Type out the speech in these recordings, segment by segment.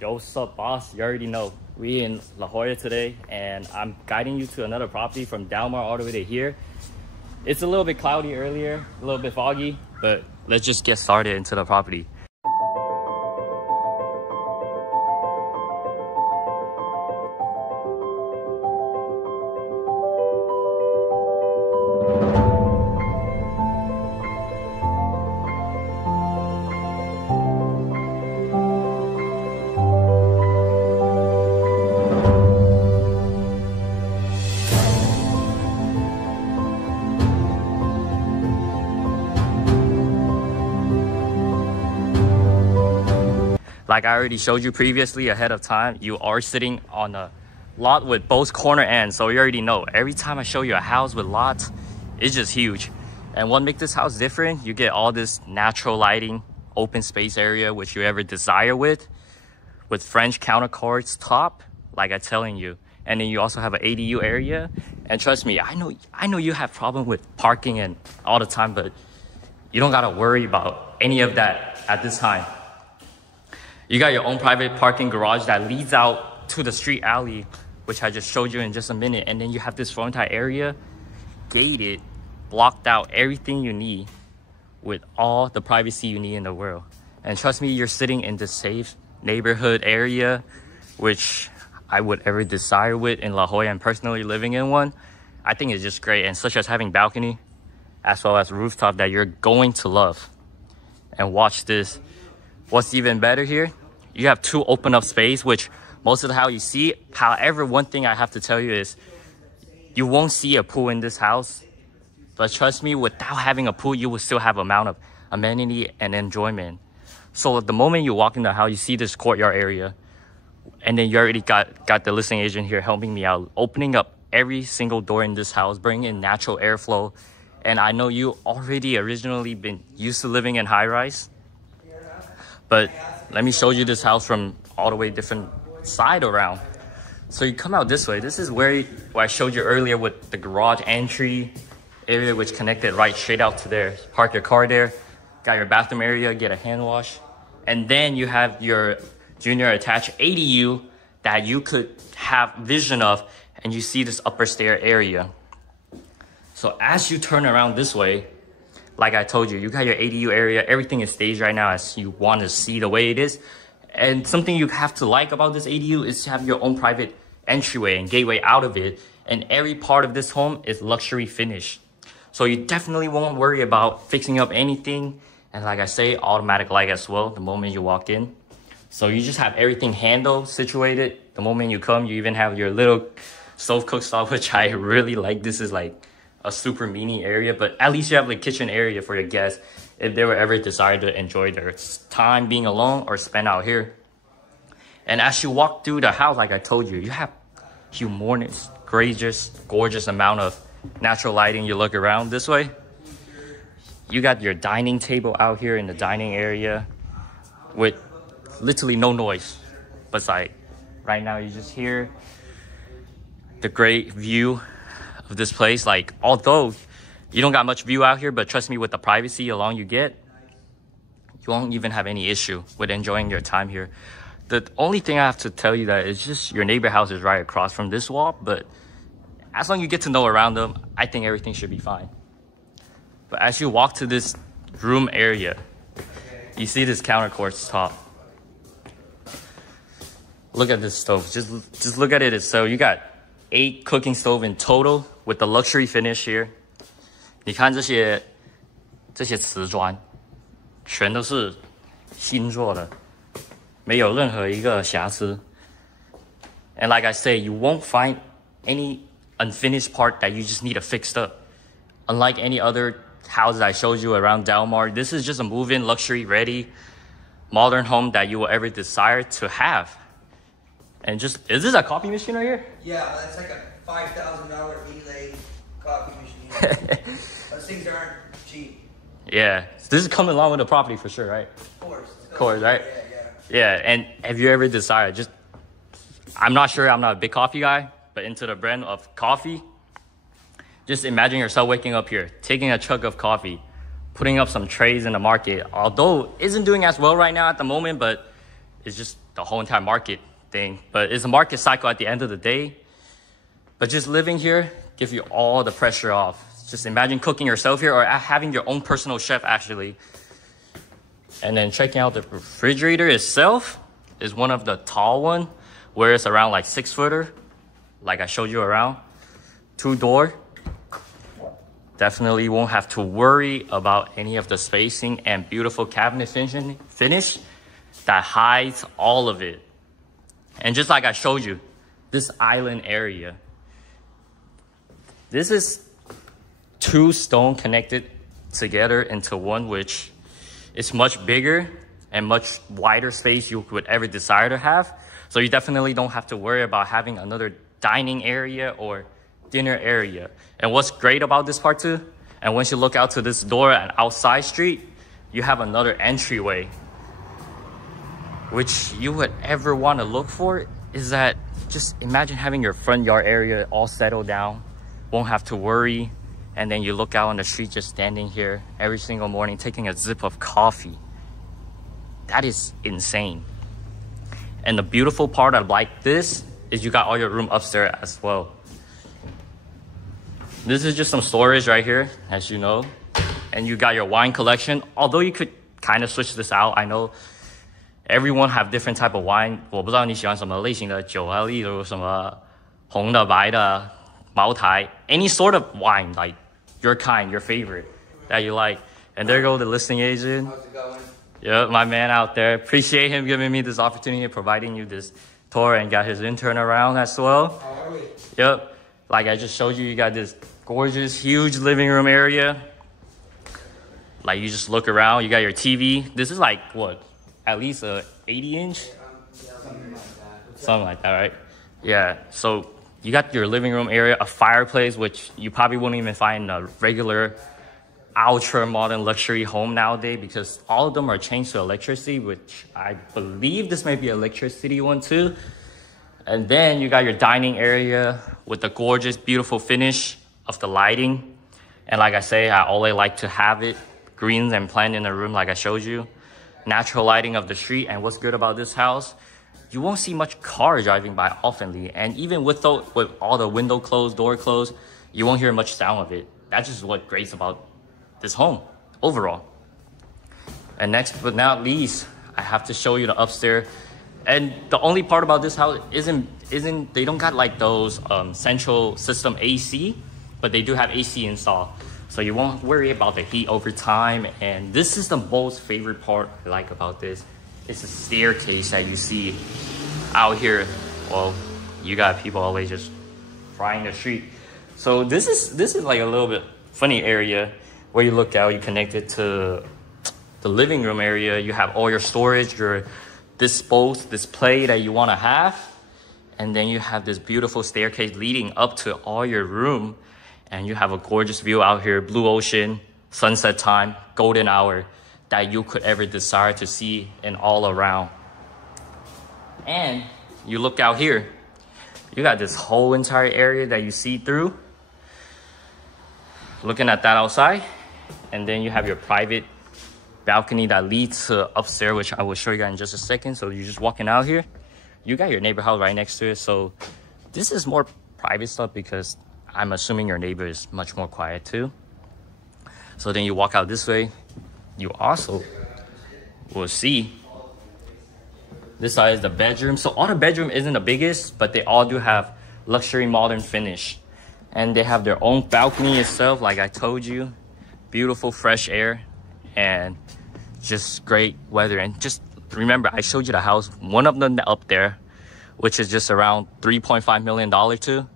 Yo, what's up, boss? You already know. We in La Jolla today, and I'm guiding you to another property from Del Mar all the way to here. It's a little bit cloudy earlier, a little bit foggy, but let's just get started into the property. Like I already showed you previously ahead of time, you are sitting on a lot with both corner ends. So you already know, every time I show you a house with lots, it's just huge. And what makes this house different, you get all this natural lighting, open space area, which you ever desire with French countertops top, like I'm telling you. And then you also have an ADU area. And trust me, I know you have problem with parking and all the time, but you don't gotta worry about any of that at this time. You got your own private parking garage that leads out to the street alley, which I just showed you in just a minute. And then you have this front entire area, gated, blocked out, everything you need with all the privacy you need in the world. And trust me, you're sitting in this safe neighborhood area, which I would ever desire with in La Jolla, and personally living in one. I think it's just great, and such as having balcony as well as rooftop that you're going to love. And watch this. What's even better here, you have two open up space, which most of the house you see. However, one thing I have to tell you is you won't see a pool in this house, but trust me, without having a pool, you will still have amount of amenity and enjoyment. So the moment you walk in the house, you see this courtyard area, and then you already got the listing agent here helping me out, opening up every single door in this house, bringing in natural airflow. And I know you already originally been used to living in high rise, but let me show you this house from all the way different side around. So you come out this way. This is where I showed you earlier with the garage entry area, which connected right straight out to there. Park your car there, got your bathroom area, get a hand wash. And then you have your junior attached ADU that you could have vision of, and you see this upper stair area. So as you turn around this way, like I told you, you got your ADU area. Everything is staged right now as you want to see the way it is. And something you have to like about this ADU is to have your own private entryway and gateway out of it. And every part of this home is luxury finish. So you definitely won't worry about fixing up anything. And like I say, automatic light as well the moment you walk in. So you just have everything handled, situated. The moment you come, you even have your little stove cooktop, which I really like. This is like a super mini area, but at least you have the kitchen area for your guests if they were ever decide to enjoy their time being alone or spend out here. And as you walk through the house, like I told you, you have humongous, gorgeous amount of natural lighting. You look around this way, you got your dining table out here in the dining area with literally no noise. But like right now, you just hear the great view of this place. Like, although you don't got much view out here, but trust me, with the privacy along you get, you won't even have any issue with enjoying your time here. The only thing I have to tell you that is just your neighbor house is right across from this wall, but as long as you get to know around them, I think everything should be fine. But as you walk to this room area, you see this countertops top. Look at this stove. Just look at it. So you got 8 cooking stove in total with the luxury finish here. 你看这些瓷砖，全都是新做的，没有任何一个瑕疵。And like I say, you won't find any unfinished part that you just need to fix up. Unlike any other houses I showed you around Del Mar, this is just a move-in, luxury, ready, modern home that you will ever desire to have. And just, is this a coffee machine right here? Yeah, that's like a $5,000 Miele coffee machine. Those things aren't cheap. Yeah, this is coming along with the property for sure, right? Of course. Of course, right? Yeah. And have you ever decided, just, I'm not sure, I'm not a big coffee guy, but into the brand of coffee, just imagine yourself waking up here, taking a chug of coffee, putting up some trays in the market, although isn't doing as well right now at the moment, but it's just the whole entire market thing, but it's a market cycle at the end of the day. But just living here gives you all the pressure off. Just imagine cooking yourself here or having your own personal chef actually. And then checking out the refrigerator itself is one of the tall one, where it's around like 6-footer, like I showed you around. 2-door. Definitely won't have to worry about any of the spacing, and beautiful cabinet finish that hides all of it. And just like I showed you, this island area, this is 2 stone connected together into one, which is much bigger and much wider space you would ever desire to have. So you definitely don't have to worry about having another dining area or dinner area. And what's great about this part too, and once you look out to this door and outside street, you have another entryway, which you would ever want to look for. Is that just imagine having your front yard area all settled down, won't have to worry, and then you look out on the street just standing here every single morning taking a sip of coffee. That is insane. And the beautiful part I like this is you got all your room upstairs as well. This is just some storage right here, as you know. And you got your wine collection. Although you could kind of switch this out. I know everyone have different type of wine. 我不知道你喜欢什么类型的酒啊，例如什么红的、白的、茅台, any sort of wine, like your kind, your favorite that you like. And there go the listing agent. How's it going? Yep, my man out there. Appreciate him giving me this opportunity of providing you this tour, and got his intern around as well. How are we? Yep, like I just showed you, you got this gorgeous, huge living room area. Like you just look around, you got your TV. This is like what, at least a 80-inch? Something like that. Something like that, right? Yeah, so you got your living room area, a fireplace, which you probably wouldn't even find in a regular ultra modern luxury home nowadays, because all of them are changed to electricity, which I believe this may be electricity one too. And then you got your dining area with the gorgeous, beautiful finish of the lighting. And like I say, I always like to have it greens and plant in the room like I showed you. Natural lighting of the street. And what's good about this house, you won't see much car driving by oftenly. And even with all the window closed, door closed, you won't hear much sound of it. That's just what great's about this home overall. And next but not least, I have to show you the upstairs. And the only part about this house isn't they don't got like those central system AC, but they do have AC installed, so you won't worry about the heat over time. And this is the most favorite part I like about this. It's the staircase that you see out here. Well, you got people always just frying the street. So this is like a little bit funny area where you look out, you connect it to the living room area. You have all your storage, your display that you want to have. And then you have this beautiful staircase leading up to all your room. And you have a gorgeous view out here, blue ocean, sunset time, golden hour that you could ever desire to see and all around. And you look out here, you got this whole entire area that you see through. Looking at that outside. And then you have your private balcony that leads to upstairs, which I will show you guys in just a second. So you're just walking out here. You got your neighbor house right next to it. So this is more private stuff because I'm assuming your neighbor is much more quiet too. So then you walk out this way. You also will see this side is the bedroom. So all the bedroom isn't the biggest, but they all do have luxury modern finish. And they have their own balcony itself, like I told you. Beautiful fresh air and just great weather. And just remember, I showed you the house, one of them up there, which is just around $3.5 million too.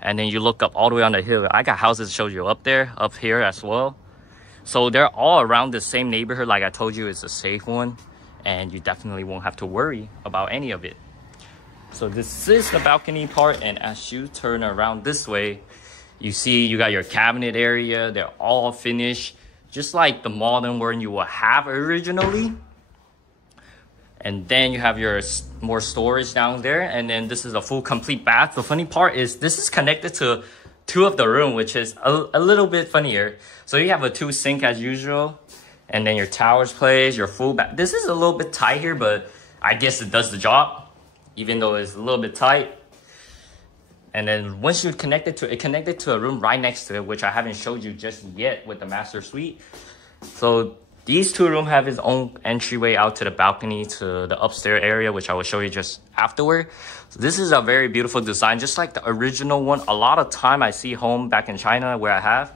And then you look up all the way on the hill. I got houses to show you up there, up here as well. So they're all around the same neighborhood. Like I told you, it's a safe one. And you definitely won't have to worry about any of it. So this is the balcony part. And as you turn around this way, you see you got your cabinet area. They're all finished, just like the modern one you will have originally. And then you have your more storage down there. And then this is a full complete bath. The funny part is this is connected to two of the room, which is a little bit funnier. So you have a 2 sink as usual. And then your towels place, your full bath. This is a little bit tight here, but I guess it does the job, even though it's a little bit tight. And then once you connect it to a room right next to it, which I haven't showed you just yet with the master suite. So these two rooms have its own entryway out to the balcony to the upstairs area, which I will show you just afterward. So this is a very beautiful design, just like the original one. A lot of time I see home back in China where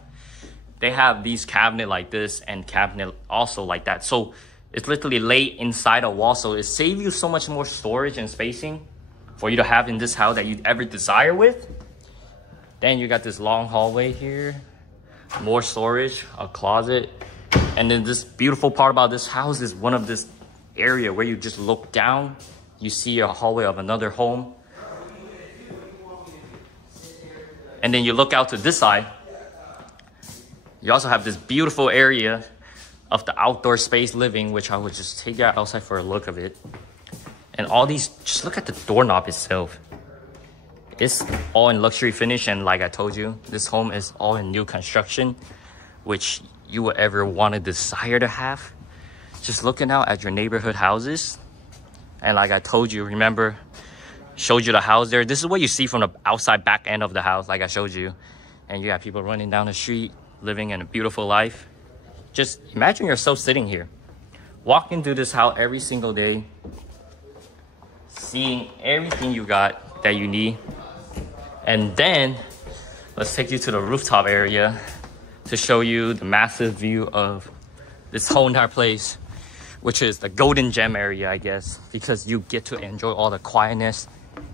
they have these cabinet like this and cabinet also like that. So it's literally laid inside a wall. So it saves you so much more storage and spacing for you to have in this house that you'd ever desire with. Then you got this long hallway here, more storage, a closet. And then this beautiful part about this house is one of this area where you just look down, you see a hallway of another home. And then you look out to this side. You also have this beautiful area of the outdoor space living, which I would just take you outside for a look of it. And all these, just look at the doorknob itself. It's all in luxury finish, and like I told you, this home is all in new construction, which you would ever want to desire to have. Just looking out at your neighborhood houses. And like I told you, remember, showed you the house there. This is what you see from the outside back end of the house, like I showed you. And you got people running down the street, living in a beautiful life. Just imagine yourself sitting here, walking through this house every single day, seeing everything you got that you need. And then let's take you to the rooftop area to show you the massive view of this whole entire place, which is the golden gem area, I guess, because you get to enjoy all the quietness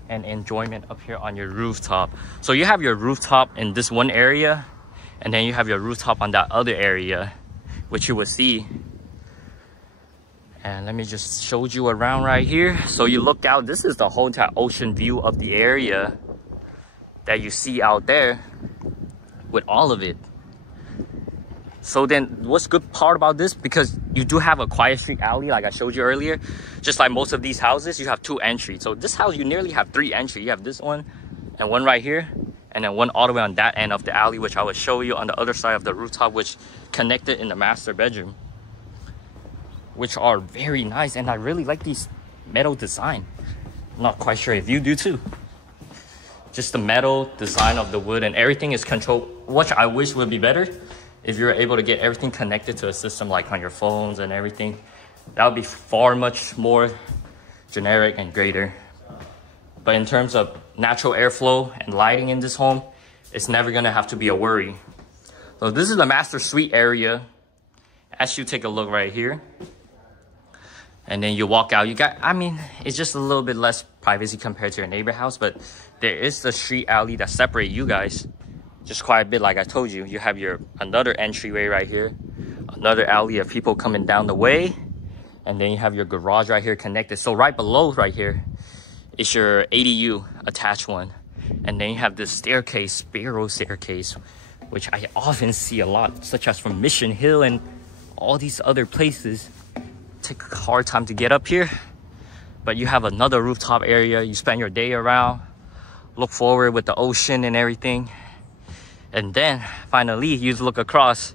and enjoyment up here on your rooftop. So you have your rooftop in this one area, and then you have your rooftop on that other area, which you will see. And let me just show you around right here. So you look out, this is the whole entire ocean view of the area that you see out there with all of it. So then what's good part about this, because you do have a quiet street alley like I showed you earlier, just like most of these houses, you have 2 entries. So this house, you nearly have 3 entries. You have this one and one right here, and then one all the way on that end of the alley, which I will show you on the other side of the rooftop, which connected in the master bedroom, which are very nice. And I really like these metal design. I'm not quite sure if you do too. Just the metal design of the wood and everything is controlled, which I wish would be better if you're able to get everything connected to a system like on your phones and everything. That would be far much more generic and greater. But in terms of natural airflow and lighting in this home, it's never gonna have to be a worry. So this is the master suite area. As you take a look right here, and then you walk out, you got, I mean, it's just a little bit less privacy compared to your neighbor house, but there is the street alley that separates you guys just quite a bit. Like I told you, you have your another entryway right here, another alley of people coming down the way, and then you have your garage right here connected. So right below right here is your ADU attached one, and then you have this staircase, spiral staircase, which I often see a lot, such as from Mission Hill and all these other places. Take a hard time to get up here, but you have another rooftop area. You spend your day around, look forward with the ocean and everything. And then finally you look across,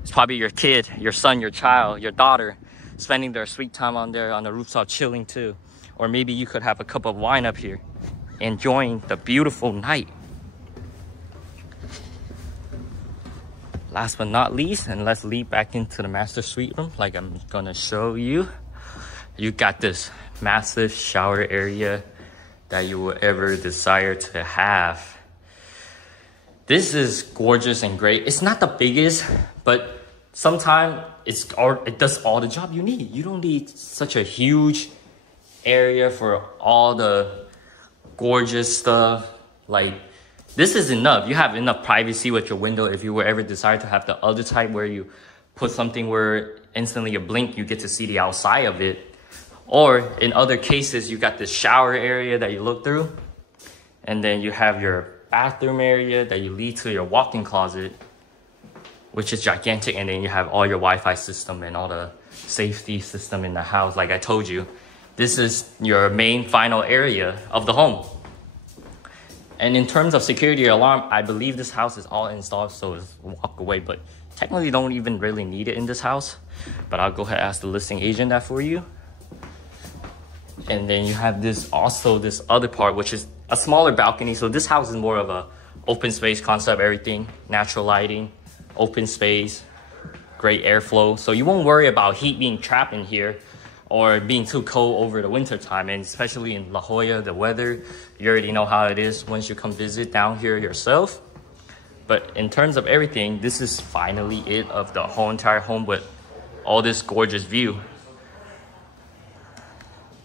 it's probably your kid, your son, your child, your daughter spending their sweet time on there on the rooftop chilling too. Or maybe you could have a cup of wine up here enjoying the beautiful night. Last but not least, and let's lead back into the master suite room like I'm gonna show you. You got this massive shower area that you will ever desire to have. This is gorgeous and great. It's not the biggest, but sometimes it does all the job you need. You don't need such a huge area for all the gorgeous stuff. Like, this is enough. You have enough privacy with your window if you were ever decide to have the other type where you put something where instantly you blink, you get to see the outside of it. Or in other cases, you got this shower area that you look through, and then you have your bathroom area that you lead to your walk-in closet, which is gigantic. And then you have all your Wi-Fi system and all the safety system in the house. Like I told you, this is your main final area of the home. And in terms of security alarm, I believe this house is all installed, so it's walk away, but technically don't even really need it in this house. But I'll go ahead and ask the listing agent that for you. And then you have this other part, which is a smaller balcony. So this house is more of a open space concept, everything, natural lighting, open space, great airflow. So you won't worry about heat being trapped in here or being too cold over the winter time. And especially in La Jolla, the weather, you already know how it is once you come visit down here yourself. But in terms of everything, this is finally it of the whole entire home with all this gorgeous view.